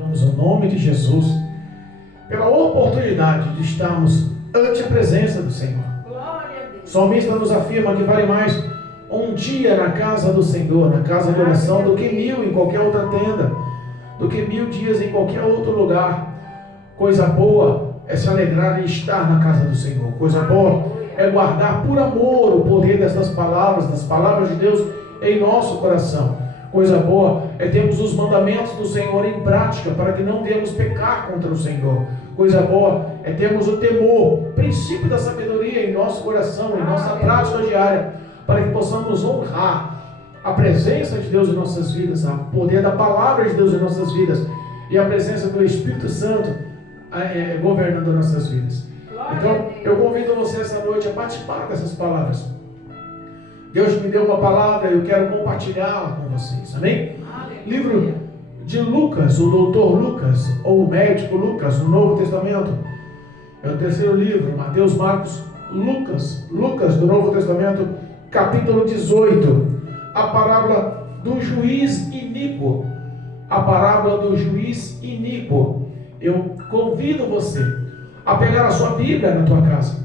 Damos o nome de Jesus pela oportunidade de estarmos ante a presença do Senhor. Glória a Deus. O salmista nos afirma que vale mais um dia na casa do Senhor, na casa de oração, do que 1000 em qualquer outra tenda, do que 1000 dias em qualquer outro lugar. Coisa boa é se alegrar em estar na casa do Senhor. Coisa boa é guardar por amor o poder dessas palavras, das palavras de Deus em nosso coração. Coisa boa é termos os mandamentos do Senhor em prática, para que não venhamos pecar contra o Senhor. Coisa boa é termos o temor, princípio da sabedoria em nosso coração, em nossa prática diária, para que possamos honrar a presença de Deus em nossas vidas, o poder da palavra de Deus em nossas vidas e a presença do Espírito Santo governando nossas vidas. Então, eu convido você essa noite a participar dessas palavras. Deus me deu uma palavra e eu quero compartilhá-la com vocês, amém? Livro de Lucas, o doutor Lucas, ou o médico Lucas, no Novo Testamento. É o terceiro livro, Mateus, Marcos, Lucas do Novo Testamento, capítulo 18. A parábola do juiz iníquo. A parábola do juiz iníquo. Eu convido você a pegar a sua Bíblia na tua casa,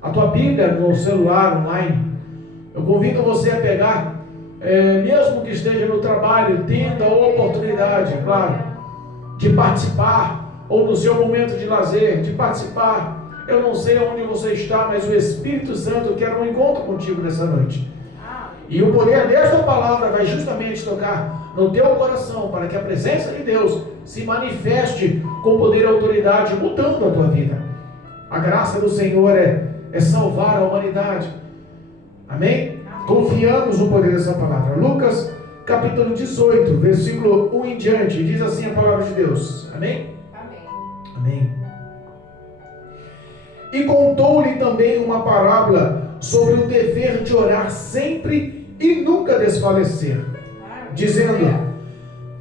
a tua Bíblia no celular, online. Eu convido você a pegar, mesmo que esteja no trabalho, tendo a oportunidade, claro, de participar, ou no seu momento de lazer, de participar. Eu não sei onde você está, mas o Espírito Santo quer um encontro contigo nessa noite. E o poder desta palavra vai justamente tocar no teu coração, para que a presença de Deus se manifeste com poder e autoridade, mudando a tua vida. A graça do Senhor é salvar a humanidade. Amém? Confiamos no poder dessa palavra. Lucas, capítulo 18, versículo 1 em diante. Diz assim a palavra de Deus. Amém? Amém. E contou-lhe também uma parábola sobre o dever de orar sempre e nunca desfalecer, dizendo: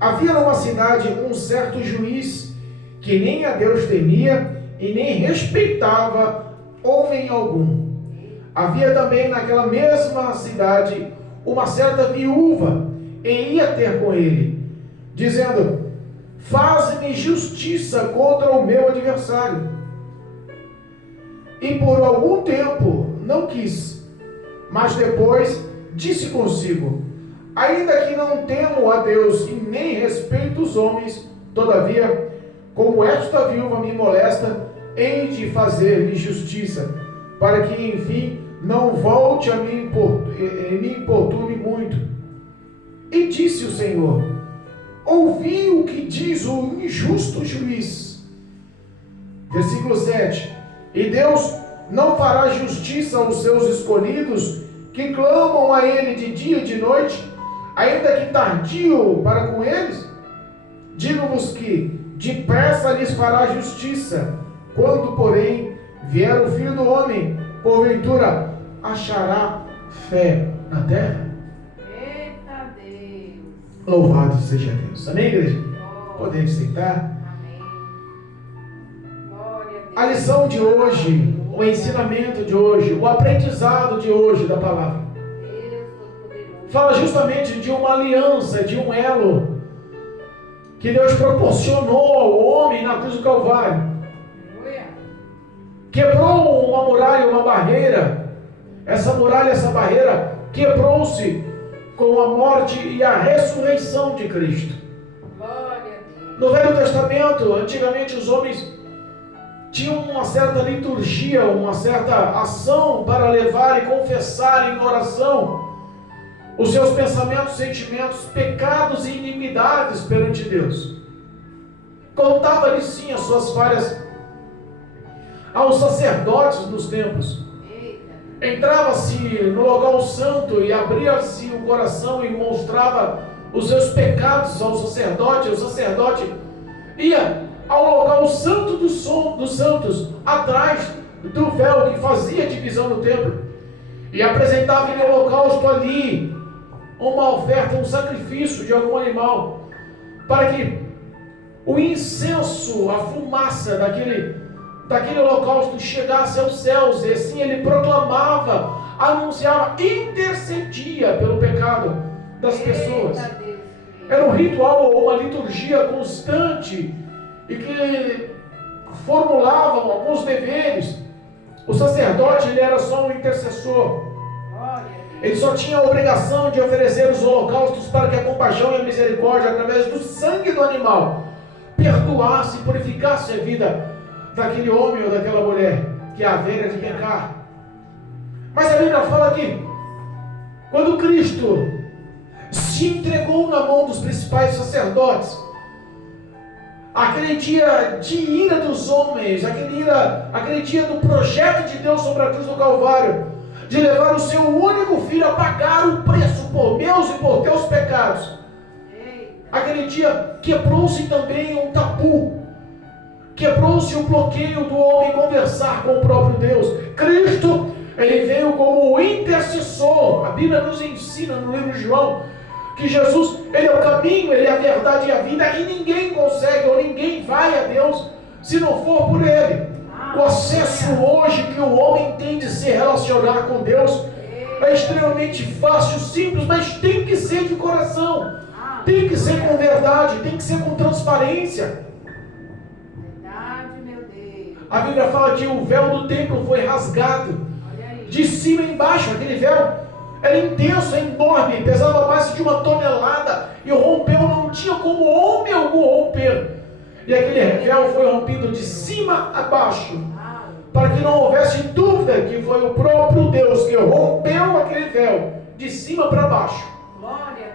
havia numa cidade um certo juiz que nem a Deus temia e nem respeitava homem algum. Havia também naquela mesma cidade uma certa viúva, e ia ter com ele, dizendo: faze-me justiça contra o meu adversário. E por algum tempo não quis, mas depois disse consigo: ainda que não temo a Deus e nem respeito os homens, todavia, como esta viúva me molesta, hei de fazer-lhe justiça, para que enfim não volte a me importune muito. E disse o Senhor: ouvi o que diz o injusto juiz. Versículo 7. E Deus não fará justiça aos seus escolhidos, que clamam a Ele de dia e de noite, ainda que tardio para com eles? Digo-vos que depressa lhes fará justiça. Quando, porém, vier o Filho do Homem, porventura achará fé na terra? Eita Deus! Louvado seja Deus. Amém, igreja? Podemos sentar. A lição de hoje, o ensinamento de hoje, o aprendizado de hoje da palavra, fala justamente de uma aliança, de um elo que Deus proporcionou ao homem na cruz do Calvário. Quebrou uma muralha, uma barreira. Essa muralha, essa barreira quebrou-se com a morte e a ressurreição de Cristo. No Velho Testamento, antigamente os homens tinham uma certa liturgia, uma certa ação para levar e confessar em oração os seus pensamentos, sentimentos, pecados e iniquidades perante Deus. Contava-lhe sim as suas falhas aos sacerdotes dos templos. Entrava-se no local santo e abria-se o coração e mostrava os seus pecados ao sacerdote. O sacerdote ia ao local santo dos santos, atrás do véu que fazia divisão no templo, e apresentava em holocausto ali uma oferta, um sacrifício de algum animal, para que o incenso, a fumaça daquele holocausto chegasse aos céus, e assim ele proclamava, anunciava, intercedia pelo pecado das pessoas. Era um ritual ou uma liturgia constante e que formulavam alguns deveres. O sacerdote, ele era só um intercessor. Ele só tinha a obrigação de oferecer os holocaustos para que a compaixão e a misericórdia, através do sangue do animal, perdoasse e purificasse a vida daquele homem ou daquela mulher que é a haveria de pecar. Mas a Bíblia fala que quando Cristo se entregou na mão dos principais sacerdotes, aquele dia de ira dos homens, aquele dia do projeto de Deus sobre a cruz do Calvário, de levar o seu único filho a pagar o preço por meus e por teus pecados, aquele dia quebrou-se também um tabu, quebrou-se o bloqueio do homem conversar com o próprio Deus. Cristo, ele veio como o intercessor. A Bíblia nos ensina no livro de João que Jesus, ele é o caminho, ele é a verdade e a vida, e ninguém consegue ou ninguém vai a Deus se não for por ele. O acesso hoje que o homem tem de se relacionar com Deus é extremamente fácil, simples, mas tem que ser de coração, tem que ser com verdade, tem que ser com transparência. Verdade, meu Deus. A Bíblia fala que o véu do templo foi rasgado de cima e embaixo. Aquele véu era intenso, é enorme, pesava mais de 1 tonelada e rompeu, não tinha como homem algum romper. E aquele véu foi rompido de cima a baixo, para que não houvesse dúvida que foi o próprio Deus que rompeu aquele véu de cima para baixo,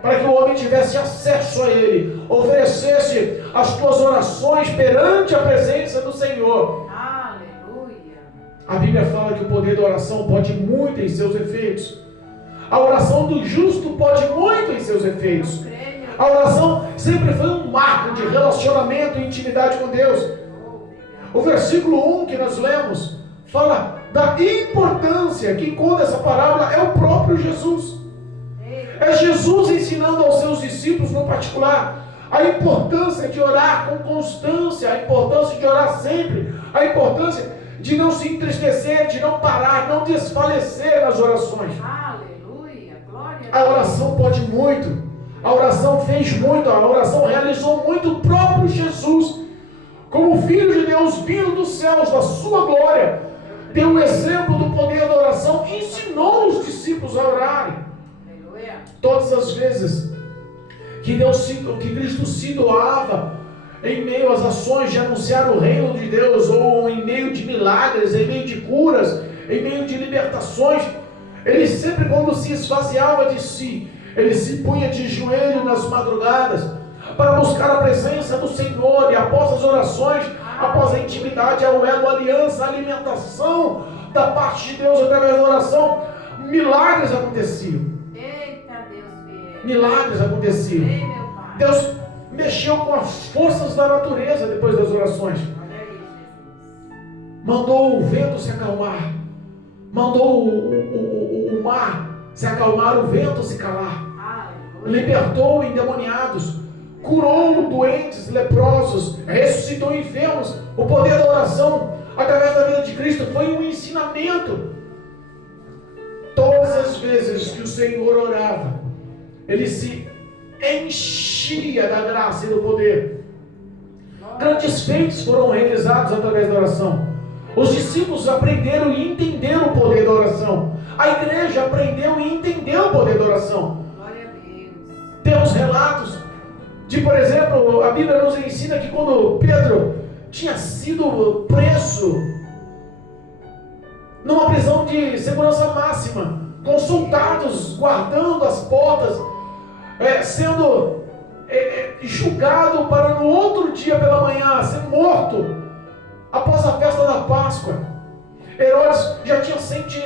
para que o homem tivesse acesso a ele, oferecesse as suas orações perante a presença do Senhor. Aleluia. A Bíblia fala que o poder da oração pode muito em seus efeitos. A oração do justo pode muito em seus efeitos. A oração sempre foi um marco de relacionamento e intimidade com Deus. O versículo 1 que nós lemos fala da importância. Quem conta essa parábola é o próprio Jesus. É Jesus ensinando aos seus discípulos no particular a importância de orar com constância, a importância de orar sempre, a importância de não se entristecer, de não parar, não desfalecer nas orações. Aleluia. Glória A oração pode muito. A oração fez muito, a oração realizou muito. O próprio Jesus, como Filho de Deus vindo dos céus, da sua glória, deu um exemplo do poder da oração, ensinou os discípulos a orarem. Aleluia. Todas as vezes que Cristo se doava em meio às ações de anunciar o reino de Deus, ou em meio de milagres, em meio de curas, em meio de libertações, ele sempre, quando se esvaziava de si, ele se punha de joelho nas madrugadas para buscar a presença do Senhor, e após as orações, após a intimidade, a aliança, a alimentação da parte de Deus através da oração, milagres aconteciam. Eita, Deus fiel. Milagres aconteciam. Ei, meu Pai. Deus mexeu com as forças da natureza depois das orações. Olha aí, Jesus. Mandou o vento se acalmar, mandou o mar se acalmar, o vento se calar. Aleluia. Libertou endemoniados, curou doentes, leprosos, ressuscitou enfermos. O poder da oração através da vida de Cristo foi um ensinamento. Todas as vezes que o Senhor orava, ele se enchia da graça e do poder. Grandes feitos foram realizados através da oração. Os discípulos aprenderam e entenderam o poder da oração. A igreja aprendeu e entendeu o poder da oração. Glória a Deus. Temos relatos de, por exemplo, a Bíblia nos ensina que quando Pedro tinha sido preso numa prisão de segurança máxima, com soldados guardando as portas, sendo julgado para no outro dia pela manhã ser morto após a festa da Páscoa. Herodes já tinha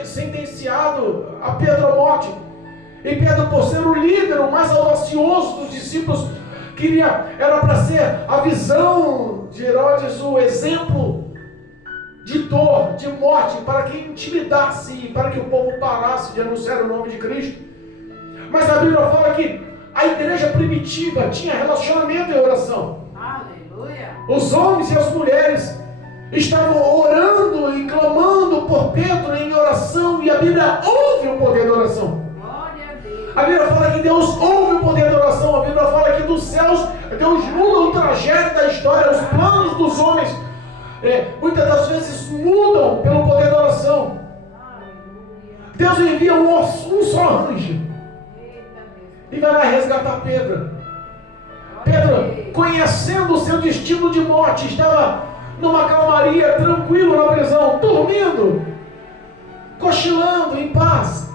sentenciado a Pedro à morte, e Pedro, por ser o líder, o mais audacioso dos discípulos, era para ser a visão de Herodes, o exemplo de dor, de morte, para que intimidasse e para que o povo parasse de anunciar o nome de Cristo. Mas a Bíblia fala que a igreja primitiva tinha relacionamento em oração. Aleluia. Os homens e as mulheres estavam orando e clamando por Pedro em oração, e a Bíblia ouve o poder da oração. Glória a Deus. A Bíblia fala que Deus ouve o poder da oração. A Bíblia fala que dos céus Deus muda o trajeto da história, os planos dos homens. Muitas das vezes mudam pelo poder da oração. Deus envia um só anjo e vai lá resgatar Pedro. Pedro, conhecendo o seu destino de morte, estava numa calmaria, tranquilo na prisão, dormindo, cochilando em paz,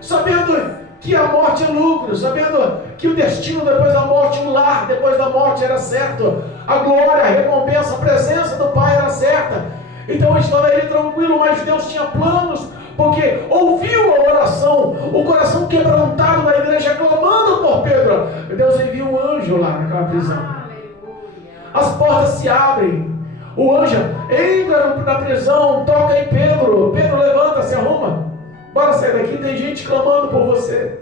sabendo que a morte é lucro, sabendo que o destino depois da morte, o lar depois da morte era certo, a glória, a recompensa, a presença do Pai era certa. Então estava ele tranquilo, mas Deus tinha planos, porque ouviu a oração, o coração quebrantado da igreja clamando por Pedro. Deus envia um anjo lá naquela prisão. As portas se abrem, o anjo entra na prisão, toca em Pedro. Pedro, levanta, se arruma, bora sair daqui, tem gente clamando por você.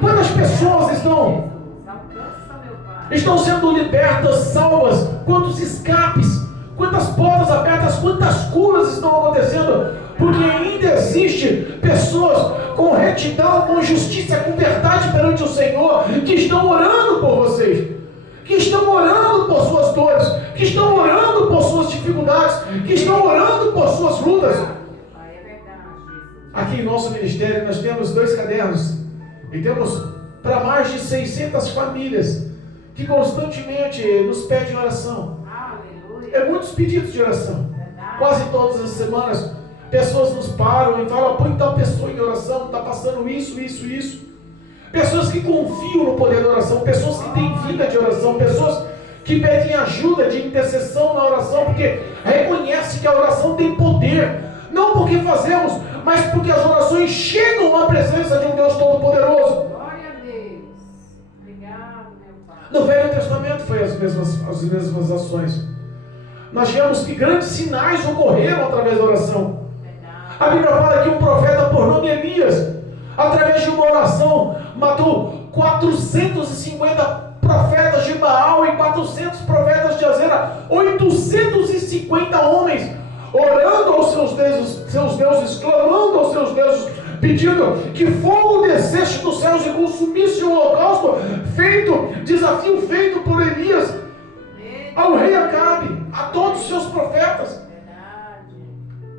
Quantas pessoas estão sendo libertas, salvas? Quantos escapes, quantas portas abertas, quantas curas estão acontecendo? Porque ainda existe pessoas com retidão, com justiça, com verdade perante o Senhor, que estão orando por vocês, que estão orando por suas dores, que estão orando por suas dificuldades, que estão orando por suas lutas. Aqui em nosso ministério nós temos 2 cadernos e temos para mais de 600 famílias que constantemente nos pedem oração. É muitos pedidos de oração. Quase todas as semanas pessoas nos param e falam: põe tal pessoa em oração, está passando isso, isso, isso. Pessoas que confiam no poder da oração, pessoas que têm vida de oração, pessoas que pedem ajuda de intercessão na oração, porque reconhecem que a oração tem poder, não porque fazemos, mas porque as orações chegam à presença de um Deus Todo-Poderoso. Glória a Deus. Obrigado, meu Pai. No Velho Testamento foi as mesmas ações. Nós vemos que grandes sinais ocorreram através da oração. A Bíblia fala que um profeta por nome Elias, através de uma oração, matou 450 profetas de Baal e 400 profetas de Azera, 850 homens, orando aos seus deuses, clamando aos seus deuses, pedindo que fogo descesse dos céus e consumisse o holocausto, desafio feito por Elias ao rei Acabe, a todos os seus profetas.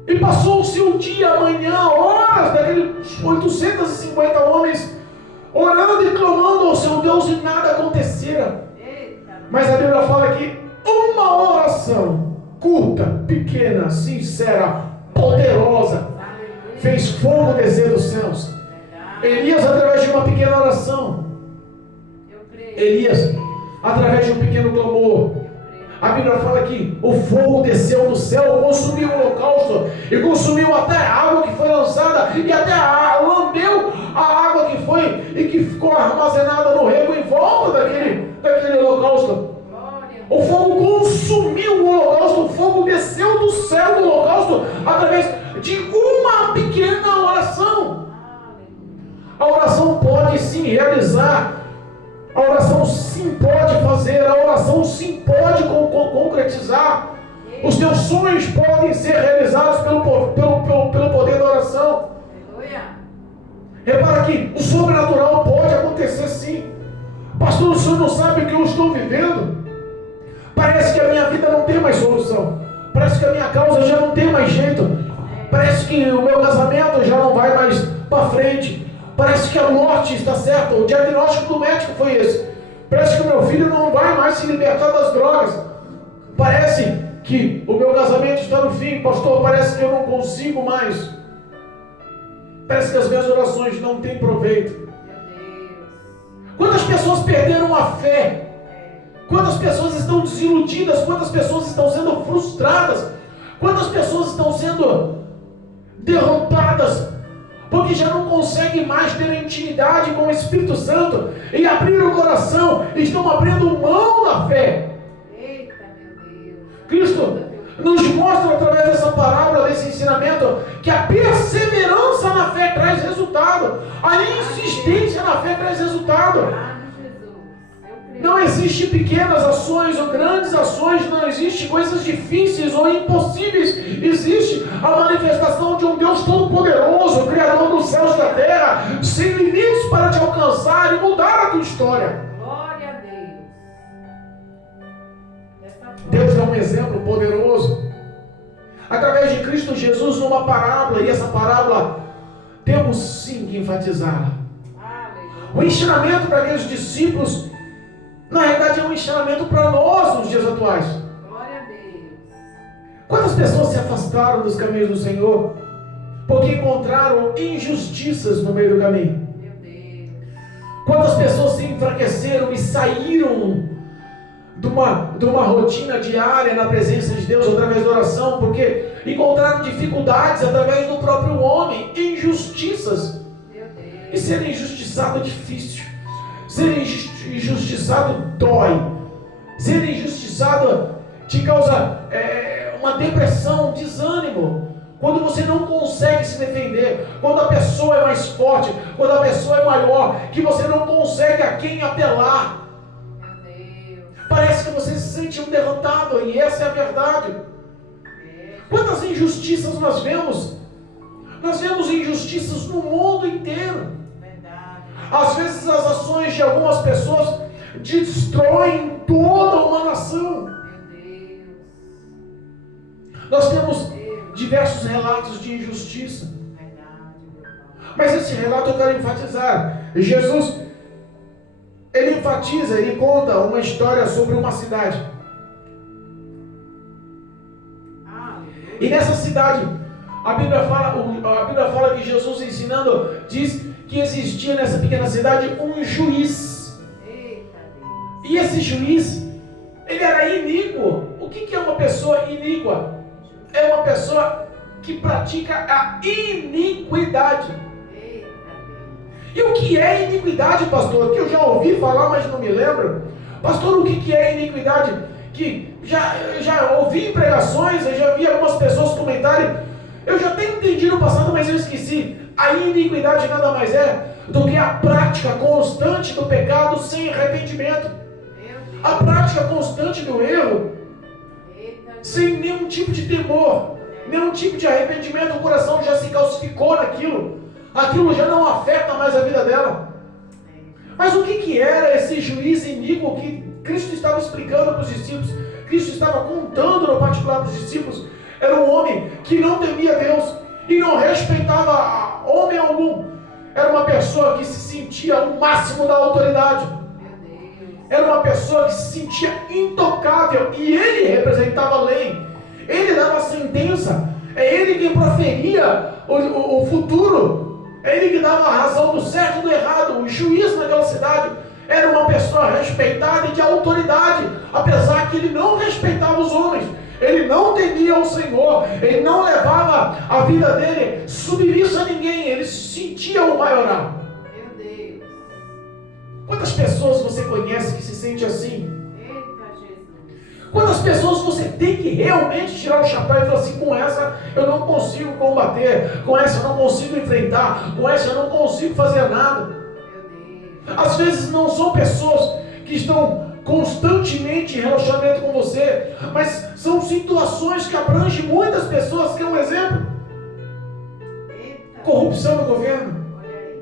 E passou-se um dia, amanhã, horas daqueles 850 homens orando e clamando ao seu Deus e nada acontecera. Mas a Bíblia fala que uma oração curta, pequena, sincera, poderosa, fez fogo descer dos céus. Elias, através de uma pequena oração, Elias, através de um pequeno clamor, a Bíblia fala que o fogo desceu do céu, consumiu o holocausto e consumiu até a água que foi lançada e até lambeu a água que foi e que ficou armazenada no rego em volta daquele holocausto. O fogo consumiu o holocausto, o fogo desceu do céu do holocausto através de uma pequena oração. A oração pode sim realizar. A oração sim pode fazer, a oração sim pode concretizar. Os teus sonhos podem ser realizados pelo poder da oração. Repara que o sobrenatural pode acontecer sim. Pastor, o senhor não sabe o que eu estou vivendo? Parece que a minha vida não tem mais solução. Parece que a minha causa já não tem mais jeito. Parece que o meu casamento já não vai mais para frente. Parece que a morte está certa. O diagnóstico do médico foi esse. Parece que o meu filho não vai mais se libertar das drogas. Parece que o meu casamento está no fim. Pastor, parece que eu não consigo mais. Parece que as minhas orações não têm proveito. Quantas pessoas perderam a fé? Quantas pessoas estão desiludidas? Quantas pessoas estão sendo frustradas? Quantas pessoas estão sendo derrotadas? Porque já não conseguem mais ter intimidade com o Espírito Santo e abrir o coração, estão abrindo mão da fé. Eita, meu Deus. Cristo nos mostra através dessa parábola, desse ensinamento, que a perseverança na fé traz resultado, a insistência na fé traz resultado. Não existe pequenas ações ou grandes ações, existe coisas difíceis ou impossíveis. Existe a manifestação de um Deus todo-poderoso, Criador dos céus e da terra, sem limites para te alcançar e mudar a tua história. Glória a Deus. Deus dá um exemplo poderoso através de Cristo Jesus numa parábola, e essa parábola temos sim que enfatizá-la. O ensinamento para aqueles discípulos, na realidade, é um ensinamento para nós nos dias atuais. Glória a Deus. Quantas pessoas se afastaram dos caminhos do Senhor porque encontraram injustiças no meio do caminho? Meu Deus. Quantas pessoas se enfraqueceram e saíram de uma rotina diária na presença de Deus através da oração, porque encontraram dificuldades através do próprio homem, injustiças. Meu Deus. E ser injustiçado é difícil. Ser injustiçado dói. Ser injustiçado te causa uma depressão, desânimo. Quando você não consegue se defender, quando a pessoa é mais forte, quando a pessoa é maior, que você não consegue a quem apelar. Parece que você se sente um derrotado, e essa é a verdade. Quantas injustiças nós vemos? Nós vemos injustiças no mundo inteiro. Às vezes as ações de algumas pessoas destroem toda uma nação. Nós temos diversos relatos de injustiça. Mas esse relato eu quero enfatizar. Jesus, ele enfatiza, ele conta uma história sobre uma cidade. E nessa cidade, a Bíblia fala que Jesus ensinando, diz que existia nessa pequena cidade um juiz. E esse juiz, ele era iníquo. O que é uma pessoa iníqua? É uma pessoa que pratica a iniquidade. E o que é iniquidade, pastor? Que eu já ouvi falar, mas não me lembro. Pastor, o que é iniquidade? Que já ouvi em pregações, eu já vi algumas pessoas comentarem. Eu já tenho entendido no passado, mas eu esqueci. A iniquidade nada mais é do que a prática constante do pecado sem arrependimento. A prática constante do erro sem nenhum tipo de temor, nenhum tipo de arrependimento. O coração já se calcificou naquilo. Aquilo já não afeta mais a vida dela. Mas o que era esse juiz iníquo que Cristo estava explicando para os discípulos? Cristo estava contando no particular para os discípulos. Era um homem que não temia Deus e não respeitava homem algum. Era uma pessoa que se sentia o máximo da autoridade. Era uma pessoa que se sentia intocável, e ele representava a lei. Ele dava a sentença. É ele quem proferia o futuro. É ele que dava a razão do certo e do errado. O juiz naquela cidade era uma pessoa respeitada e de autoridade, apesar que ele não respeitava os homens. Ele não temia o Senhor. Ele não levava a vida dele submissa a ninguém. Ele se sentia o maioral. Meu Deus. Quantas pessoas você conhece que se sente assim? Eita Jesus. Quantas pessoas você tem que realmente tirar o chapéu e falar assim: com essa eu não consigo combater, com essa eu não consigo enfrentar, com essa eu não consigo fazer nada. Meu Deus. Às vezes não são pessoas que estão constantemente em relacionamento com você, mas são situações que abrangem muitas pessoas. Que é um exemplo: Eita. corrupção no governo, Olha aí.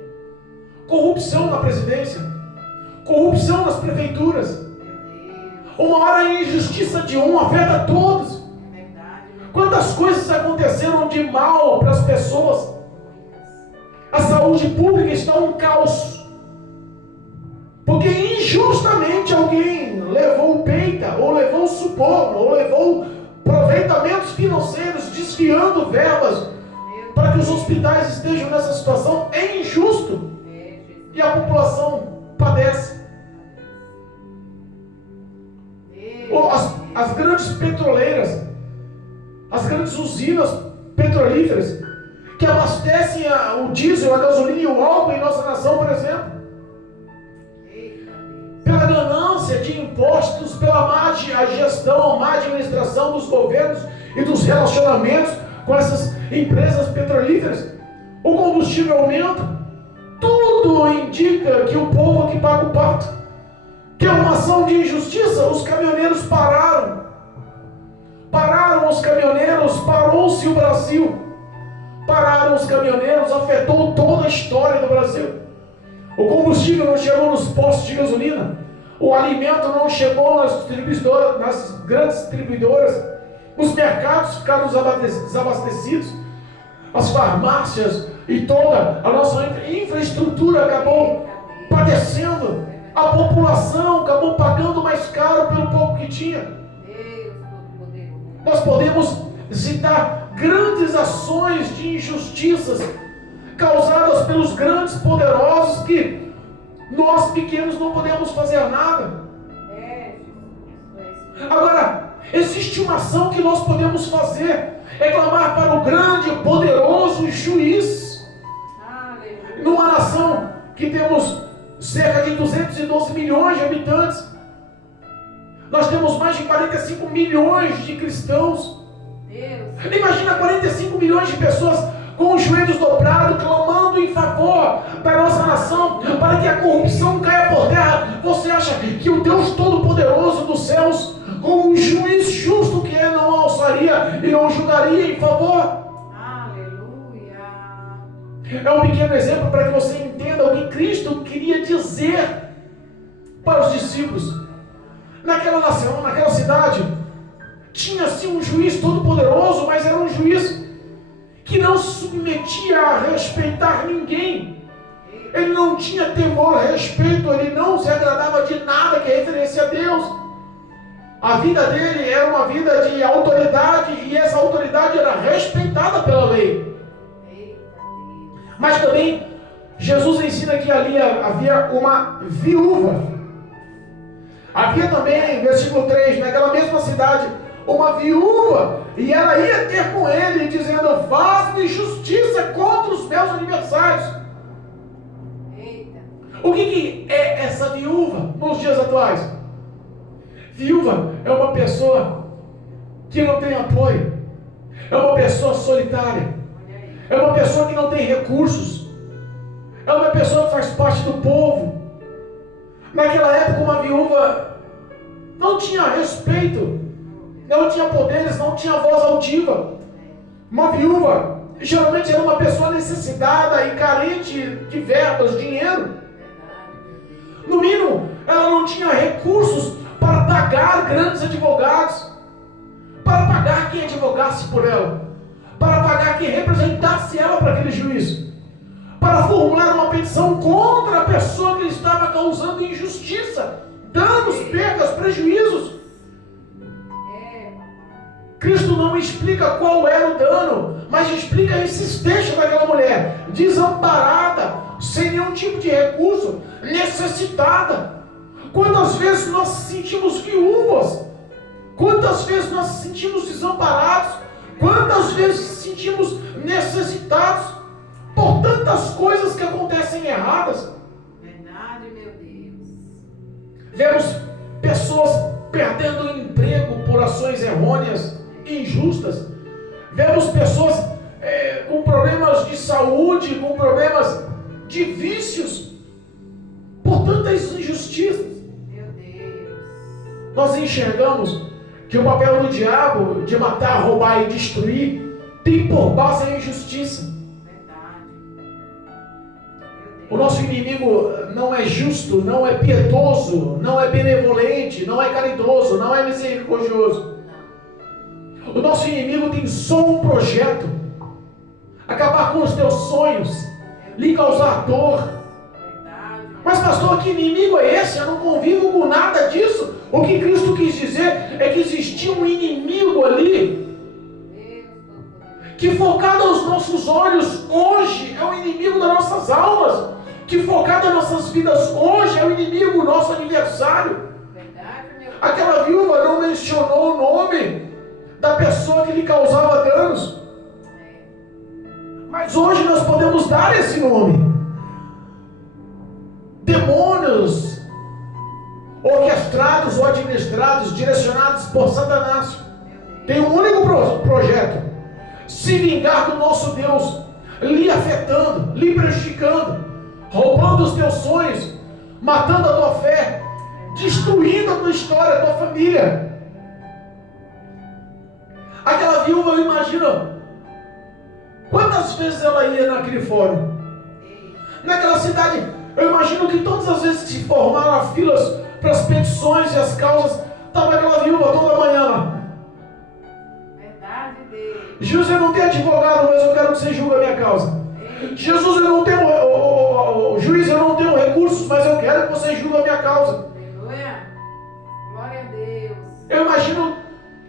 corrupção na presidência, corrupção nas prefeituras. Meu Deus. Uma hora a injustiça de um afeta todos. Verdade. Quantas coisas aconteceram de mal para as pessoas? A saúde pública está um caos. Porque injustamente alguém levou peita, ou levou suborno, ou levou aproveitamentos financeiros, desviando verbas para que os hospitais estejam nessa situação. É injusto. E a população padece. Ou as grandes petroleiras, as grandes usinas petrolíferas, que abastecem o diesel, a gasolina e o álcool em nossa nação, por exemplo. Pela ganância de impostos, pela má gestão, má administração dos governos e dos relacionamentos com essas empresas petrolíferas, o combustível aumenta. Tudo indica que o povo que paga o pato, que é uma ação de injustiça. Os caminhoneiros pararam. caminhoneiros, parou-se o Brasil. Pararam os caminhoneiros, afetou toda a história do Brasil. O combustível não chegou nos postos de gasolina. O alimento não chegou nas grandes distribuidoras. Os mercados ficaram desabastecidos. As farmácias e toda a nossa infraestrutura acabou padecendo. A população acabou pagando mais caro pelo pouco que tinha. Nós podemos citar grandes ações de injustiças causadas pelos grandes poderosos que nós pequenos não podemos fazer nada. Agora, existe uma ação que nós podemos fazer, é clamar para o grande, poderoso juiz. Numa nação que temos cerca de 212 milhões de habitantes, nós temos mais de 45 milhões de cristãos. Imagina 45 milhões de pessoas com os joelhos dobrados, clamando em favor da nossa nação, para que a corrupção caia por terra. Você acha que o Deus Todo-Poderoso dos céus, como um juiz justo que é, não alçaria e não julgaria em favor? Aleluia. É um pequeno exemplo para que você entenda o que Cristo queria dizer para os discípulos. Naquela nação, naquela cidade, tinha sim um juiz todo-poderoso, mas era um juiz que não se submetia a respeitar ninguém. Ele não tinha temor a respeito, ele não se agradava de nada que referisse a Deus. A vida dele era uma vida de autoridade, e essa autoridade era respeitada pela lei. Mas também Jesus ensina que ali havia uma viúva. Havia também, versículo 3, naquela mesma cidade, uma viúva, e ela ia ter com ele, dizendo: faz-me justiça contra os meus adversários. O que é essa viúva nos dias atuais? Viúva é uma pessoa que não tem apoio, é uma pessoa solitária, é uma pessoa que não tem recursos, é uma pessoa que faz parte do povo. Naquela época, uma viúva não tinha respeito, não tinha poderes, não tinha voz altiva. Uma viúva geralmente era uma pessoa necessitada e carente de verbas, dinheiro. No mínimo, ela não tinha recursos para pagar grandes advogados, para pagar quem advogasse por ela, para pagar quem representasse ela para aquele juízo, para formular uma petição contra a pessoa que estava causando injustiça, danos, perdas, prejuízos. Cristo não explica qual era o dano, mas explica a insistência daquela mulher, desamparada, sem nenhum tipo de recurso, necessitada. Quantas vezes nós nos sentimos viúvas? Quantas vezes nós nos sentimos desamparados? Quantas vezes nos sentimos necessitados por tantas coisas que acontecem erradas? Verdade, meu Deus. Vemos pessoas perdendo o emprego por ações errôneas, injustas. Vemos pessoas com problemas de saúde, com problemas de vícios, por tantas injustiças. Meu Deus. Nós enxergamos que o papel do diabo de matar, roubar e destruir tem por base a injustiça. Verdade. O nosso inimigo não é justo, não é piedoso, não é benevolente, não é caridoso, não é misericordioso. O nosso inimigo tem só um projeto: acabar com os teus sonhos, lhe causar dor. Mas pastor, que inimigo é esse? Eu não convivo com nada disso. O que Cristo quis dizer é que existia um inimigo ali, que focado aos nossos olhos hoje é o inimigo das nossas almas, que focado nas nossas vidas hoje é o inimigo, o nosso adversário. Aquela viúva não mencionou o nome da pessoa que lhe causava danos, mas hoje nós podemos dar esse nome. Demônios orquestrados ou administrados, direcionados por Satanás, tem um único projeto: se vingar do nosso Deus, lhe afetando, lhe prejudicando, roubando os teus sonhos, matando a tua fé, destruindo a tua história, a tua família. Aquela viúva, eu imagino quantas vezes ela ia naquele fórum. Naquela cidade, eu imagino que todas as vezes que se formaram filas para as petições e as causas, estava aquela viúva toda manhã lá. Verdade, Deus. Jesus, eu não tenho advogado, mas eu quero que você julgue a minha causa. Jesus, eu não tenho, juiz, eu não tenho recursos, mas eu quero que você julgue a minha causa. Aleluia. Glória a Deus. Eu imagino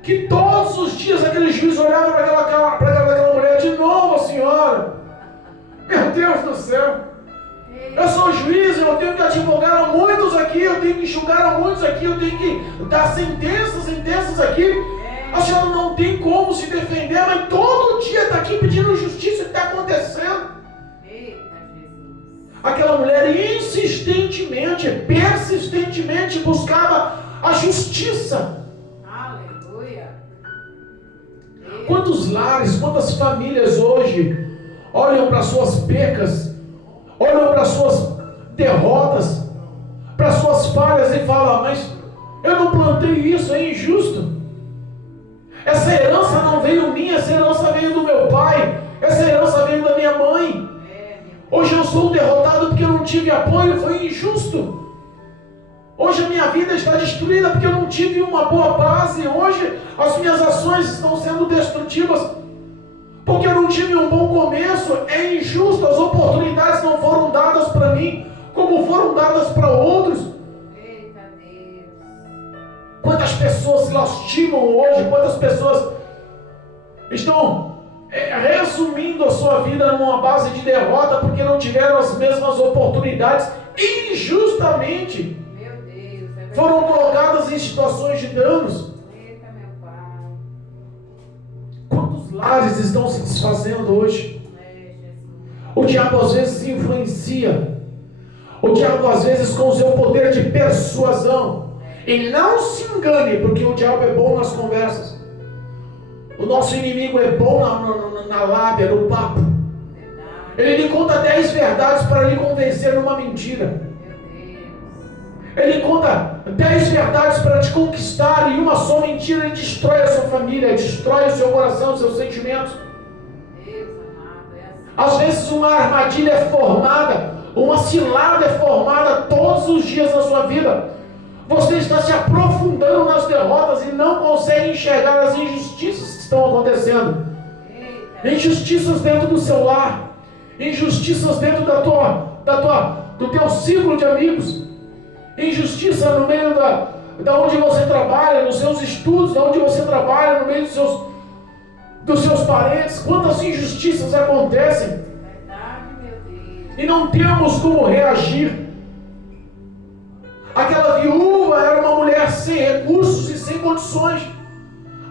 que todos os dias aquele juiz olhava para aquela mulher, de novo, senhora. Meu Deus do céu. Eu sou juiz, eu tenho que advogar a muitos aqui, eu tenho que julgar a muitos aqui, eu tenho que dar sentenças aqui. A senhora não tem como se defender, mas todo dia está aqui pedindo justiça. O que está acontecendo? Eita, Jesus. Aquela mulher insistentemente, persistentemente buscava a justiça. Aleluia. Quantos lares, quantas famílias hoje olham para suas pecas, olham para suas derrotas, para suas falhas e falam: mas eu não plantei isso, é injusto. Essa herança não veio minha, essa herança veio do meu pai, essa herança veio da minha mãe. Hoje eu sou derrotado porque eu não tive apoio, foi injusto. Hoje a minha vida está destruída porque eu não tive uma boa base. Hoje as minhas ações estão sendo destrutivas porque eu não tive um bom começo. É injusto, as oportunidades não foram dadas para mim como foram dadas para outros. Eita, Deus. Quantas pessoas se lastimam hoje, quantas pessoas estão resumindo a sua vida numa base de derrota porque não tiveram as mesmas oportunidades injustamente. Meu Deus. É Foram colocadas em situações de danos. Eita, meu Pai. Quantos lares estão se desfazendo hoje? Jesus. O diabo às vezes influencia. O diabo às vezes com o seu poder de persuasão. E não se engane, porque o diabo é bom nas conversas. O nosso inimigo é bom na lábia, no papo. Ele lhe conta 10 verdades para lhe convencer numa mentira. Ele conta 10 verdades para te conquistar, e uma só mentira ele destrói a sua família, destrói o seu coração, os seus sentimentos. Às vezes uma armadilha é formada, uma cilada é formada todos os dias na sua vida. Você está se aprofundando nas derrotas e não consegue enxergar as injustiças que estão acontecendo. Injustiças dentro do seu lar, injustiças dentro do teu ciclo de amigos, injustiça no meio da onde você trabalha, nos seus estudos, da onde você trabalha, no meio dos seus parentes. Quantas injustiças acontecem e não temos como reagir. Aquela viúva era uma mulher sem recursos e sem condições,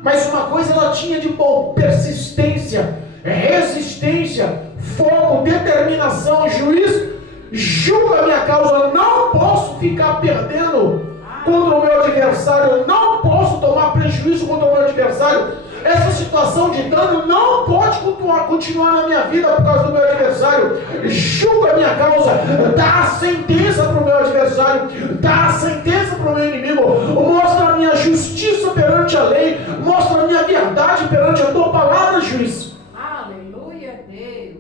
mas uma coisa ela tinha de bom: persistência, resistência, foco, determinação. Juiz, julga a minha causa. Eu não posso ficar perdendo contra o meu adversário, eu não posso tomar prejuízo contra o meu adversário. Essa situação de dano não pode continuar na minha vida por causa do meu adversário. Julga a minha causa, dá a sentença para o meu adversário, dá a sentença para o meu inimigo, mostra a minha justiça perante a lei, mostra a minha verdade perante a tua palavra, juiz. Aleluia, Deus.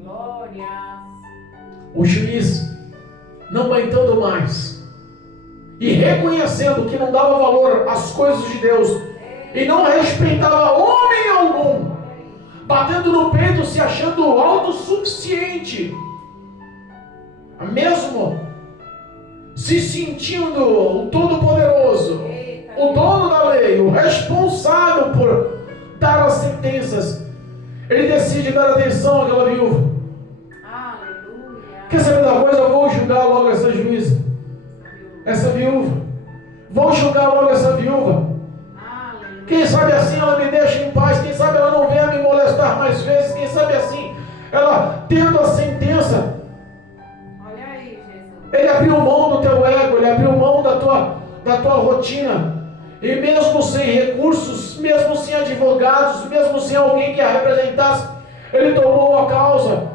Glória. O juiz, não aguentando mais e reconhecendo que não dava valor às coisas de Deus e não respeitava homem algum, batendo no peito, se achando autossuficiente, mesmo se sentindo o Todo-Poderoso, o dono da lei, o responsável por dar as sentenças, ele decide dar atenção àquela viúva. Aleluia. Quer saber da coisa? Eu vou julgar logo essa juíza, essa viúva. Vou julgar logo essa viúva. Quem sabe assim ela me deixa em paz. Quem sabe ela não venha me molestar mais vezes. Quem sabe assim ela tendo a sentença. Olha aí, Jesus. Ele abriu mão do teu ego, ele abriu mão da tua rotina. E mesmo sem recursos, mesmo sem advogados, mesmo sem alguém que a representasse, ele tomou a causa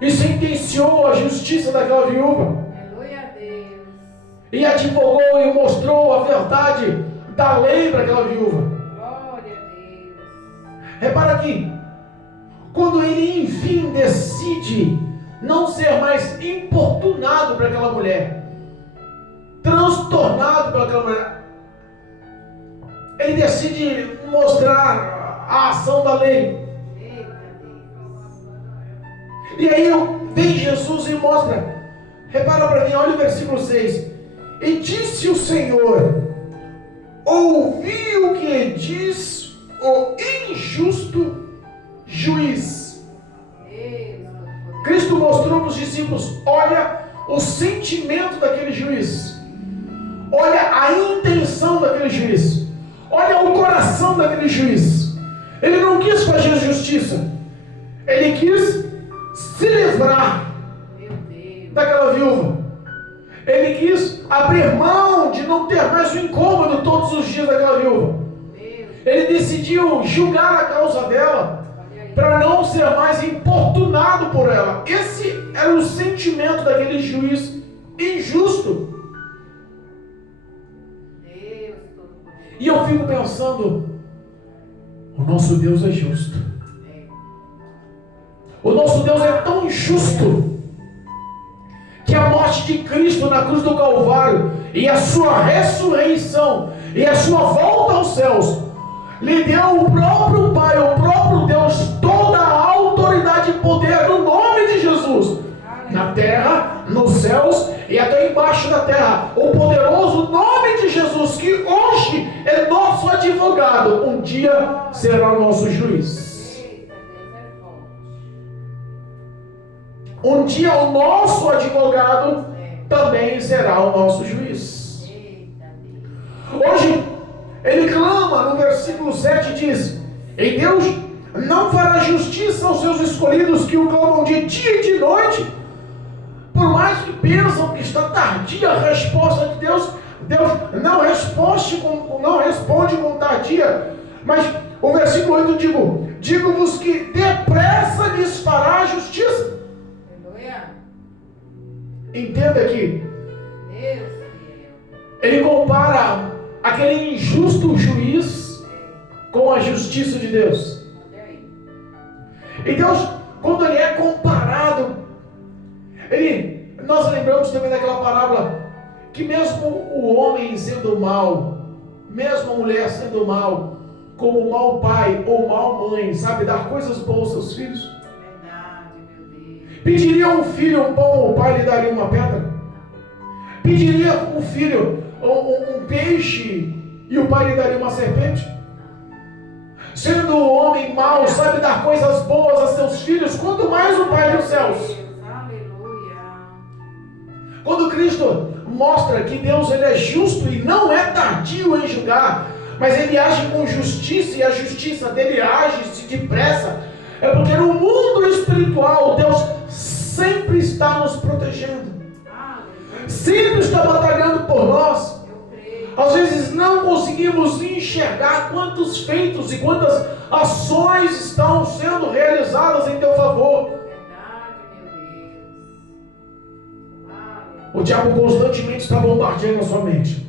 e sentenciou a justiça daquela viúva. Aleluia a Deus. E advogou e mostrou a verdade da lei para aquela viúva. Glória a Deus. Repara aqui, quando ele enfim decide não ser mais importunado para aquela mulher, transtornado para aquela mulher, ele decide mostrar a ação da lei. E aí vem Jesus e mostra. Repara para mim, olha o versículo 6. E disse o Senhor: ouvi o que diz o injusto juiz. Cristo mostrou para os discípulos: olha o sentimento daquele juiz, olha a intenção daquele juiz, olha o coração daquele juiz. Ele não quis fazer justiça, ele quis se livrar daquela viúva. Ele quis abrir mão de não ter mais o incômodo todos os dias daquela viúva. Ele decidiu julgar a causa dela para não ser mais importunado por ela. Esse era o sentimento daquele juiz injusto. E eu fico pensando, o nosso Deus é justo. O nosso Deus é tão justo que a morte de Cristo na cruz do Calvário e a sua ressurreição e a sua volta aos céus lhe deu o próprio Pai, o próprio Deus, toda a autoridade e poder no nome de Jesus, na terra, nos céus e até embaixo da terra. O poderoso nome de Jesus, que hoje é nosso advogado, um dia será nosso juiz. Um dia o nosso advogado também será o nosso juiz. Hoje ele clama no versículo 7, diz: e Deus não fará justiça aos seus escolhidos que o clamam de dia e de noite. Por mais que pensam que está tardia a resposta de Deus, Deus não responde com tardia. Mas o versículo 8 digo-vos que depressa lhes fará justiça. Entenda aqui, ele compara aquele injusto juiz com a justiça de Deus. E Deus, quando ele é comparado, nós lembramos também daquela parábola que mesmo o homem sendo mau, mesmo a mulher sendo mal, como mau pai ou mau mãe, sabe dar coisas boas aos seus filhos. Pediria um filho um pão, o pai lhe daria uma pedra? Pediria um filho um peixe e o pai lhe daria uma serpente? Sendo o homem mau, sabe dar coisas boas a seus filhos, quanto mais o Pai dos céus. Quando Cristo mostra que Deus ele é justo e não é tardio em julgar, mas ele age com justiça e a justiça dele age-se depressa, é porque no mundo espiritual Deus sempre está nos protegendo, sempre está batalhando por nós. Às vezes não conseguimos enxergar quantos feitos e quantas ações estão sendo realizadas em teu favor. O diabo constantemente está bombardeando a sua mente.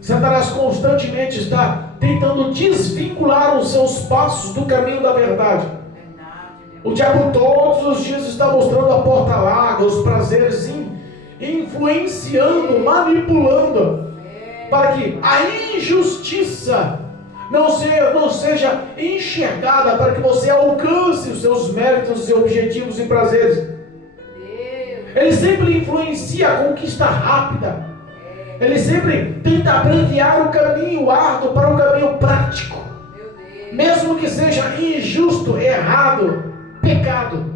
Satanás constantemente está tentando desvincular os seus passos do caminho da verdade. O diabo todos os dias está mostrando a porta larga, os prazeres, influenciando, manipulando, para que a injustiça não seja enxergada, para que você alcance os seus méritos e objetivos e prazeres. Ele sempre influencia a conquista rápida. Ele sempre tenta abreviar o caminho árduo para o caminho prático, mesmo que seja injusto, errado, pecado.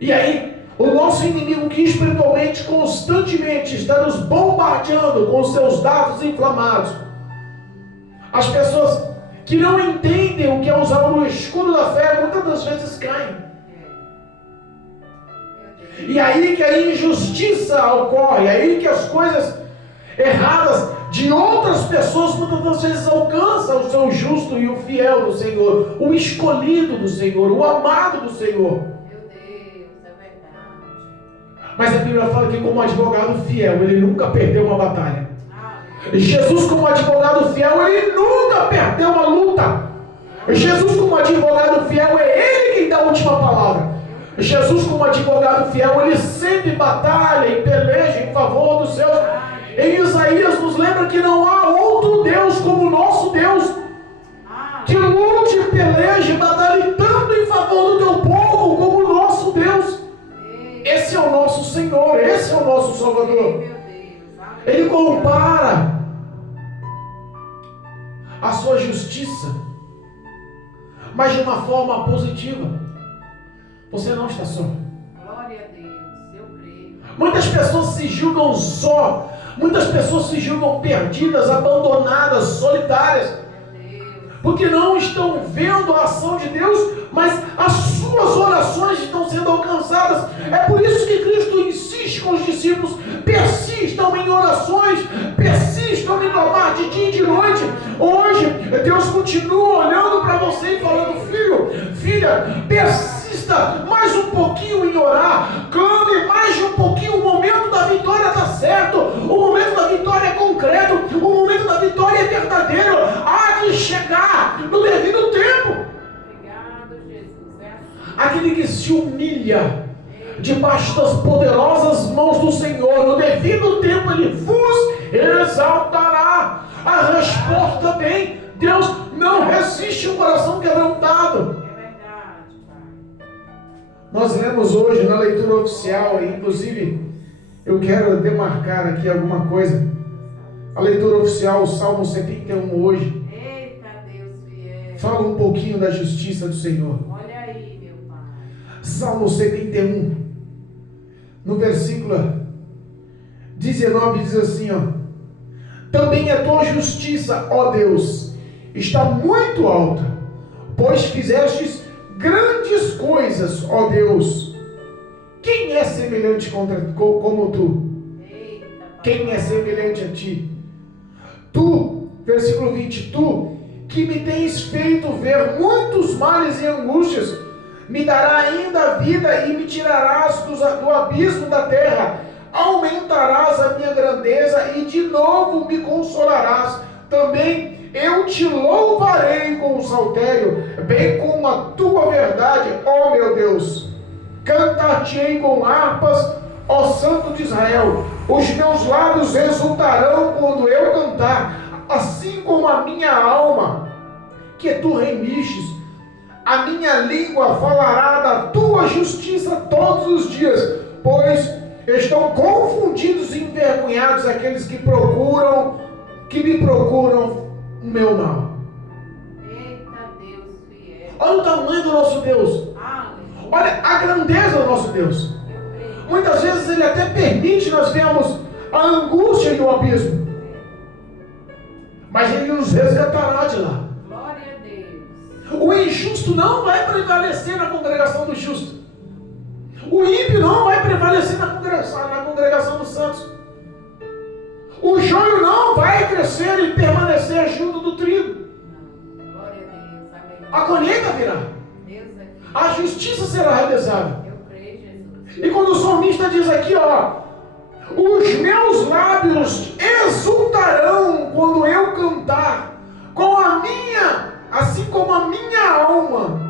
E aí o nosso inimigo, que espiritualmente constantemente está nos bombardeando com seus dardos inflamados, as pessoas que não entendem o que é usar o escudo da fé, muitas das vezes caem. E aí que a injustiça ocorre, aí que as coisas erradas de outras pessoas muitas das vezes alcançam o seu justo e o fiel do Senhor, o escolhido do Senhor, o amado do Senhor. Mas a Bíblia fala que como advogado fiel, ele nunca perdeu uma batalha. Jesus, como advogado fiel, ele nunca perdeu uma luta. Jesus, como advogado fiel, é ele quem dá a última palavra. Jesus, como advogado fiel, ele sempre batalha e peleja em favor dos seus. Em Isaías nos lembra que não há outro Deus como o nosso Deus, que lute, peleje, batalhe tanto em favor do teu povo como o nosso Deus. Esse é o nosso Senhor, esse é o nosso Salvador. Ele compara a sua justiça, mas de uma forma positiva. Você não está só. Glória a Deus, eu creio. Muitas pessoas se julgam só. Muitas pessoas se julgam perdidas, abandonadas, solitárias, porque não estão vendo a ação de Deus, mas as suas orações estão sendo alcançadas. É por isso que Cristo insiste com os discípulos: persistam em orações, persistam em clamar de dia e de noite. Hoje, Deus continua olhando para você e falando: filho, filha, persista mais um pouquinho em orar, clame mais um pouquinho. O momento da vitória está certo, o momento da vitória é concreto, o momento da vitória é verdadeiro. Há de chegar no devido tempo. Obrigado, Jesus. Aquele que se humilha debaixo das poderosas mãos do Senhor, no devido tempo ele vos exaltará. A resposta vem. Deus não resiste um coração quebrantado. É verdade, Pai. Nós lemos hoje na leitura oficial, e inclusive eu quero demarcar aqui alguma coisa. A leitura oficial, o Salmo 71 hoje, Eita, Deus fiel. fala um pouquinho da justiça do Senhor. Olha aí, meu Pai. Salmo 71, no versículo 19, diz assim, ó: também a tua justiça, ó Deus, está muito alta, pois fizestes grandes coisas, ó Deus. Quem é semelhante como tu? Eita, Pai. Quem é semelhante a ti? Tu, versículo 20, tu que me tens feito ver muitos males e angústias, me dará ainda a vida e me tirarás do abismo da terra. Aumentarás a minha grandeza e de novo me consolarás. Também eu te louvarei com o saltério, bem com a tua verdade, ó meu Deus. Cantar-te-ei com harpas, ó Santo de Israel. Os meus lábios exultarão quando eu cantar, assim como a minha alma, que tu remistes. A minha língua falará da tua justiça todos os dias, pois estão confundidos e envergonhados aqueles que me procuram o meu mal. Eita, Deus fiel. Olha o tamanho do nosso Deus. Aleluia. Olha a grandeza do nosso Deus. Eu creio. Muitas vezes Ele até permite nós vermos a angústia e o abismo, mas Ele nos resgatará de lá. Glória a Deus. O injusto não vai prevalecer na congregação do justo. O ímpio não vai prevalecer na congregação dos santos. O joio não vai crescer e permanecer junto do trigo. Não. Glória a Deus. Amém. A colheita virá. Deus é fiel. A justiça será realizada. Eu creio, Jesus. E quando o salmista diz aqui, ó: os meus lábios exultarão quando eu cantar, com a minha, assim como a minha alma,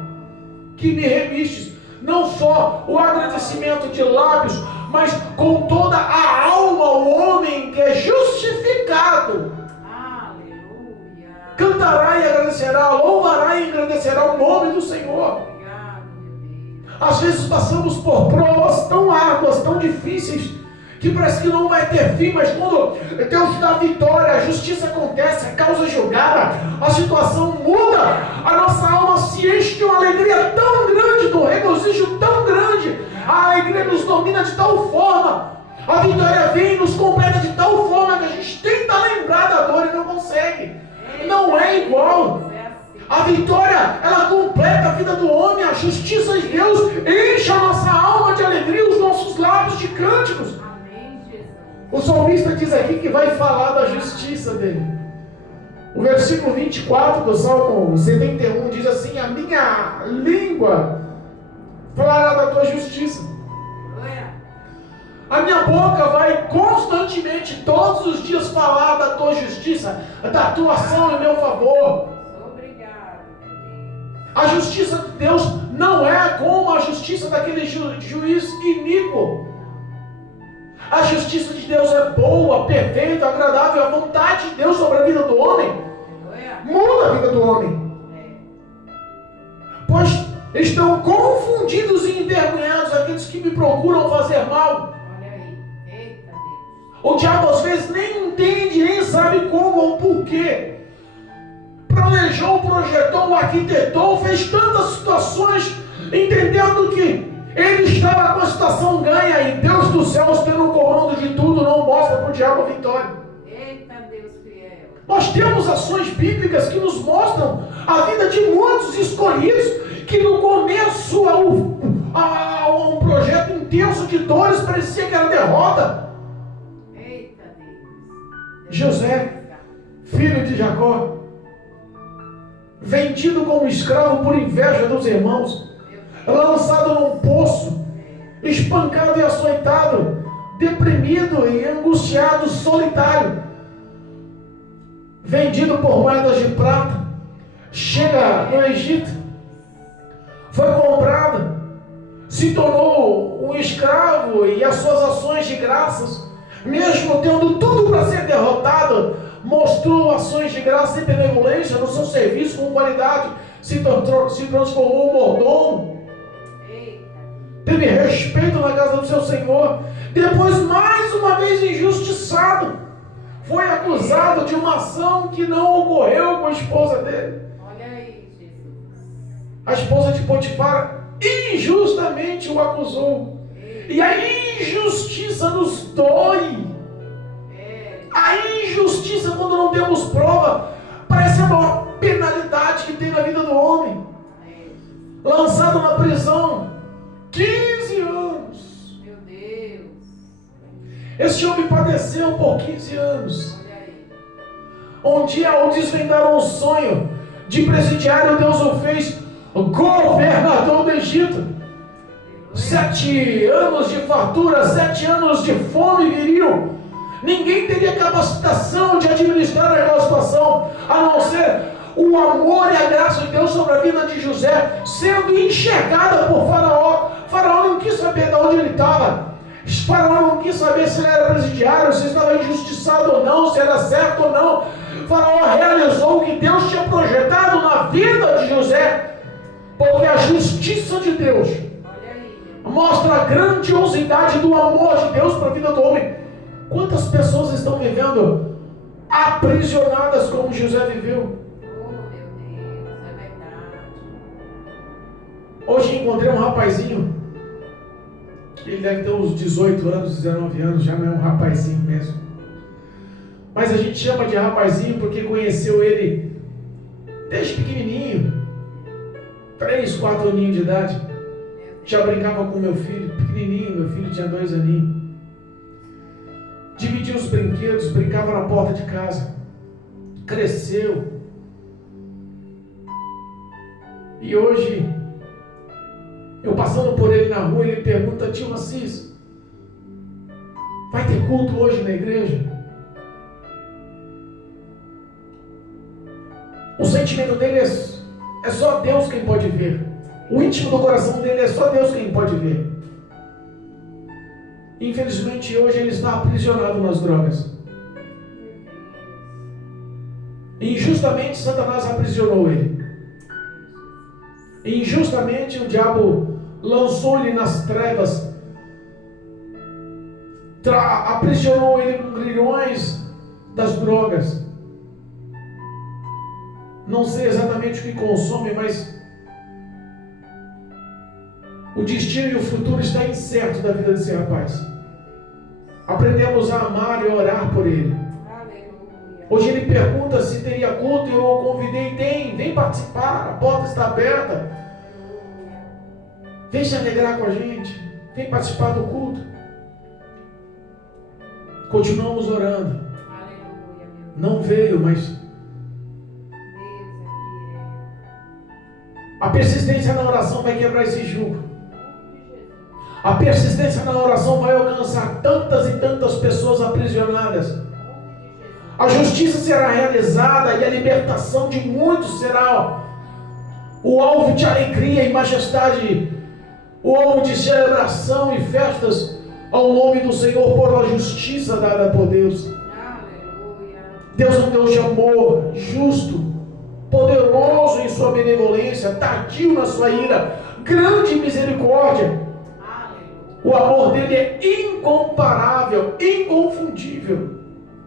que me remistes. Não só o agradecimento de lábios, mas com toda a alma, o homem que é justificado Aleluia. cantará e agradecerá, louvará e agradecerá o nome do Senhor. Obrigado, meu Deus. Às vezes passamos por provas tão árduas, tão difíceis, que parece que não vai ter fim, mas quando Deus dá vitória, a justiça acontece, a causa é julgada, a situação muda, a nossa alma se enche de uma alegria tão grande, de um regozijo tão grande, a alegria nos domina de tal forma, a vitória vem e nos completa de tal forma que a gente tenta lembrar da dor e não consegue. Não é igual. É assim. A vitória, ela completa a vida do homem, a justiça de Deus enche a nossa alma de alegria, os nossos lábios de cânticos. Amém, Jesus. O salmista diz aqui que vai falar da justiça dele. O versículo 24 do Salmo 71 diz assim: a minha língua falará da tua justiça. Aleluia. A minha boca vai constantemente, todos os dias, falar da tua justiça, da tua ação em meu favor. Obrigado, meu Deus. A justiça de Deus não é como a justiça daquele juiz iníquo. A justiça de Deus é boa, perfeita, agradável. A vontade de Deus sobre a vida do homem muda a vida do homem. Pois estão confundidos e envergonhados aqueles que me procuram fazer mal. Olha aí. Eita Deus. O diabo às vezes nem entende, nem sabe como ou porquê. Planejou, projetou, arquitetou, fez tantas situações, entendendo que ele estava com a situação ganha e Deus dos céus, tendo o comando de tudo, não mostra para o diabo a vitória. Eita Deus fiel. Nós temos ações bíblicas que nos mostram a vida de muitos escolhidos que no começo a um projeto intenso de dores parecia que era derrota. Eita Deus. José, filho de Jacó, vendido como escravo por inveja dos irmãos, lançado num poço, espancado e açoitado, deprimido e angustiado, solitário, vendido por moedas de prata, chega no Egito, foi comprado, se tornou um escravo e as suas ações de graças, mesmo tendo tudo para ser derrotado, mostrou ações de graça e benevolência no seu serviço com qualidade, se transformou um mordomo, teve respeito na casa do seu Senhor. Depois, mais uma vez injustiçado, foi acusado de uma ação que não ocorreu com a esposa dele. Olha aí, Jesus. A esposa de Potifar injustamente o acusou. E a injustiça nos dói. A injustiça, quando não temos prova, parece a maior penalidade que tem na vida do homem. Lançado na prisão 15 anos. Meu Deus. Esse homem padeceu por 15 anos. Olha aí. Um dia, ao desvendar um sonho de presidiário, Deus o fez governador do Egito. 7 anos de fartura, 7 anos de fome viriam. Ninguém teria capacitação de administrar aquela situação, a não ser o amor e a graça de Deus sobre a vida de José, sendo enxergada por Faraó. Faraó não quis saber de onde ele estava. Faraó não quis saber se ele era presidiário, se estava injustiçado ou não, se era certo ou não. Faraó realizou o que Deus tinha projetado na vida de José, porque a justiça de Deus mostra a grandiosidade do amor de Deus para a vida do homem. Quantas pessoas estão vivendo aprisionadas como José viveu? Oh, meu Deus, é verdade. Hoje encontrei um rapazinho, ele deve ter uns 18 anos, 19 anos, já não é um rapazinho mesmo. Mas a gente chama de rapazinho porque conheceu ele desde pequenininho, 3, 4 aninhos de idade. Já brincava com meu filho, pequenininho, meu filho tinha 2 aninhos. Dividia os brinquedos, brincava na porta de casa. Cresceu. E hoje, eu passando por ele na rua, ele pergunta: tio Assis, vai ter culto hoje na igreja? O sentimento dele é só Deus quem pode ver. O íntimo do coração dele é só Deus quem pode ver. Infelizmente hoje ele está aprisionado nas drogas. Injustamente Satanás aprisionou ele. Injustamente o diabo lançou ele nas trevas, aprisionou ele com grilhões das drogas. Não sei exatamente o que consome, mas o destino e o futuro está incerto da vida desse rapaz. Aprendemos a amar e a orar por ele. Aleluia. Hoje ele pergunta se teria culto e eu o convidei. Tem, vem participar, a porta está aberta. Vem se alegrar com a gente, vem participar do culto. Continuamos orando. Aleluia, meu Não veio, mas Deus é a persistência na oração vai quebrar esse jugo. A persistência na oração vai alcançar tantas e tantas pessoas aprisionadas. A justiça será realizada e a libertação de muitos será o alvo de alegria e majestade, o alvo de celebração e festas ao nome do Senhor por a justiça dada por Deus. Aleluia. Deus é um Deus de amor, justo, poderoso em sua benevolência, tardio na sua ira, grande em misericórdia. Aleluia. O amor dele é incomparável, inconfundível.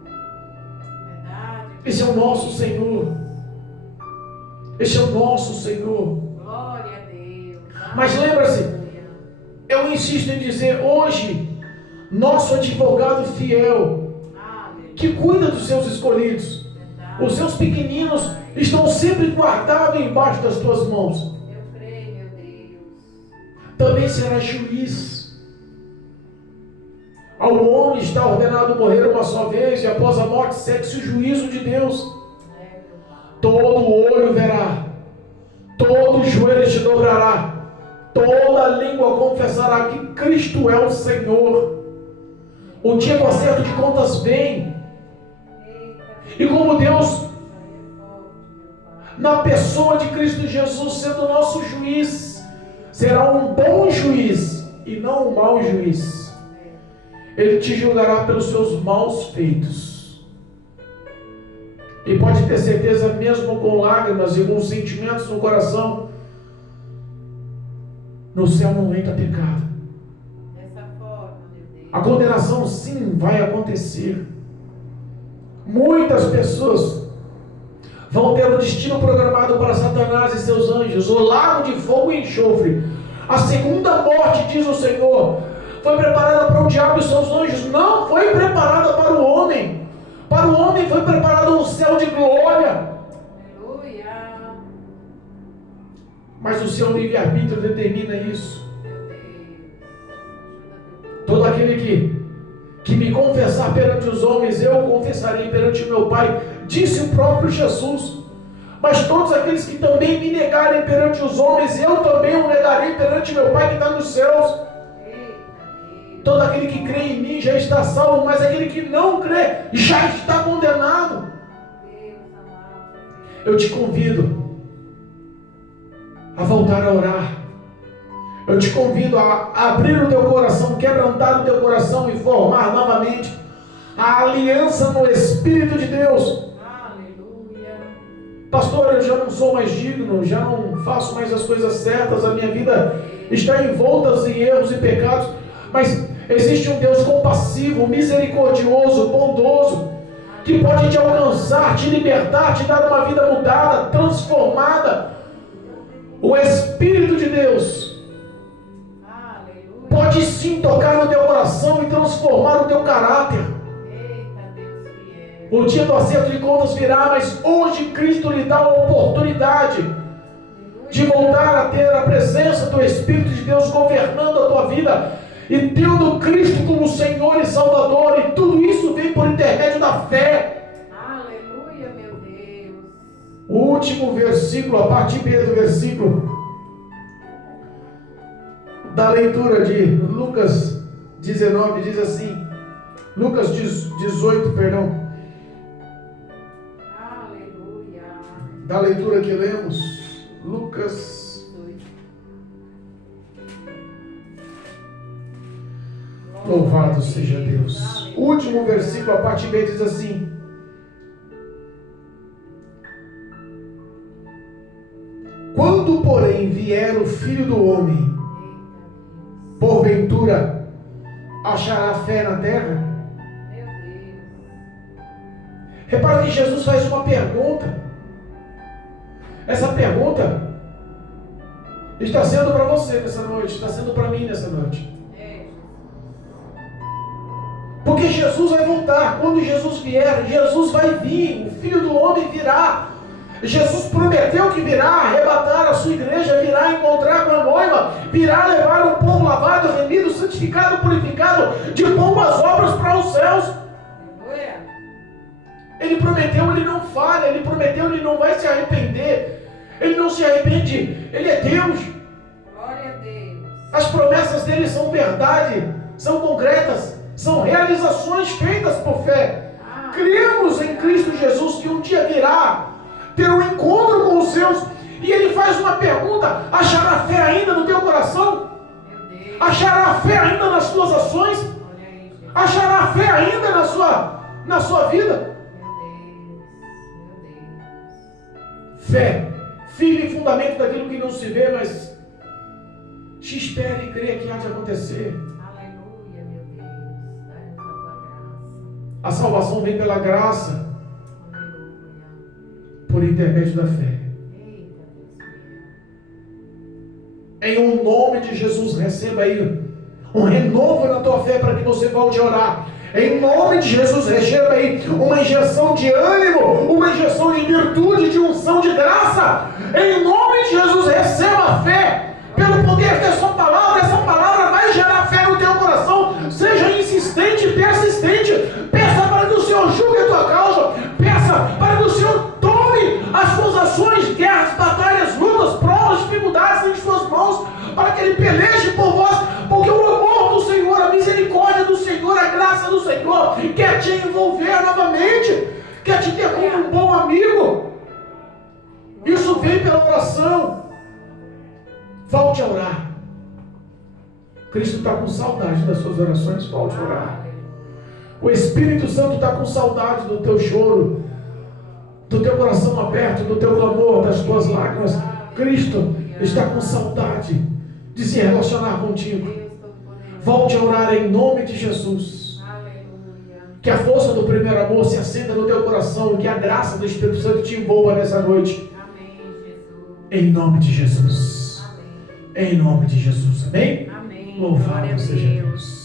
Verdade. Esse é o nosso Senhor. Esse é o nosso Senhor. Glória a Deus. Mas lembra-se, Aleluia. eu insisto em dizer, hoje, nosso advogado fiel, Aleluia. que cuida dos seus escolhidos, Verdade. os seus pequeninos estão sempre guardados embaixo das tuas mãos. Eu creio, meu Deus. Também será juiz. Ao homem está ordenado morrer uma só vez, e após a morte segue-se o juízo de Deus. É, meu Pai. Todo olho verá, todo joelho se dobrará, toda língua confessará que Cristo é o Senhor. O dia do acerto de contas vem, Eita, e como Deus, isso aí é forte, meu Pai. na pessoa de Cristo Jesus, sendo o nosso juiz, será um bom juiz e não um mau juiz. Ele te julgará pelos seus maus feitos. E pode ter certeza, mesmo com lágrimas e com sentimentos no coração, no céu não entra pecado. Dessa forma, meu Deus. A condenação sim vai acontecer. Muitas pessoas vão ter o destino programado para Satanás e seus anjos, o lago de fogo e enxofre. A segunda morte, diz o Senhor, foi preparada para o diabo e seus anjos, não foi preparada para o homem. Para o homem foi preparado um céu de glória, Aleluia. mas o seu livre-arbítrio determina isso. Meu Deus. Ajuda, meu Pai. Todo aquele que me confessar perante os homens, eu o confessarei perante o meu Pai, disse o próprio Jesus. Mas todos aqueles que também me negarem perante os homens, eu também o negarei perante meu Pai que está nos céus. Todo aquele que crê em mim já está salvo, mas aquele que não crê já está condenado. Deus amado. Eu te convido a voltar a orar. Eu te convido a abrir o teu coração, quebrantar o teu coração e formar novamente a aliança no Espírito de Deus. Aleluia. Pastor, eu já não sou mais digno, já não faço mais as coisas certas, a minha vida está envolta em erros e pecados, mas existe um Deus compassivo, misericordioso, bondoso, que pode te alcançar, te libertar, te dar uma vida mudada, transformada. O Espírito de Deus Aleluia. pode sim tocar no teu coração e transformar o teu caráter. Eita, Deus fiel. O dia do acerto de contas virá, mas hoje Cristo lhe dá a oportunidade de voltar a ter a presença do Espírito de Deus governando a tua vida e tendo Cristo como Senhor e Salvador, e tudo isso vem por intermédio da fé. Aleluia, meu Deus. O último versículo, a parte B do versículo da leitura de Lucas 19 diz assim, Lucas 18, perdão, Aleluia. da leitura que lemos, Lucas, louvado seja Deus. O último versículo, a parte B diz assim, quando porém vier o Filho do Homem, porventura achará fé na terra? Meu Deus. Repara que Jesus faz uma pergunta. Essa pergunta está sendo para você nessa noite, está sendo para mim nessa noite. Porque Jesus vai voltar. Quando Jesus vier, Jesus vai vir. O Filho do Homem virá. Jesus prometeu que virá arrebatar a sua igreja, virá encontrar com a noiva, virá levar um povo lavado, remido, santificado, purificado, de boas obras para os céus. Aleluia. Ele prometeu, ele não falha. Ele prometeu, ele não vai se arrepender. Ele não se arrepende. Ele é Deus. Glória a Deus. As promessas dele são verdade, são concretas, são realizações feitas por fé. Cremos em Cristo Jesus que um dia virá ter um encontro com os seus. E ele faz uma pergunta: achará fé ainda no teu coração? Achará fé ainda nas suas ações? Achará fé ainda na sua vida? Fé, firme e fundamento daquilo que não se vê, mas te espere e creia que há de acontecer. Aleluia, meu Deus. Dá-nos a tua graça. A salvação vem pela graça, Aleluia. por intermédio da fé. Eita, Deus meu. Em um nome de Jesus, receba aí um renovo na tua fé para que você volte a orar. Em nome de Jesus, receba aí uma injeção de ânimo, uma injeção de virtude, de unção, de graça. Em nome de Jesus, receba a fé. Pelo poder dessa palavra, essa palavra vai gerar fé no teu coração. Seja insistente e persistente. Peça para que o Senhor julgue a tua causa. Peça para que o Senhor tome as suas ações, guerras, batalhas, lutas, provas, dificuldades em suas mãos, para que Ele peleje por vós, porque o amor do Senhor, a misericórdia do Senhor, a graça do Senhor quer te envolver novamente, quer te ter como um bom amigo. Isso vem pela oração. Volte a orar. Cristo está com saudade das suas orações. Volte a orar. O Espírito Santo está com saudade do teu choro, do teu coração aberto, do teu clamor, das tuas lágrimas. Cristo está com saudade de se relacionar contigo. Volte a orar em nome de Jesus. Que a força do primeiro amor se acenda no teu coração e que a graça do Espírito Santo te envolva nessa noite. Em nome de Jesus. Em nome de Jesus. Amém? Amém. Louvado seja Deus.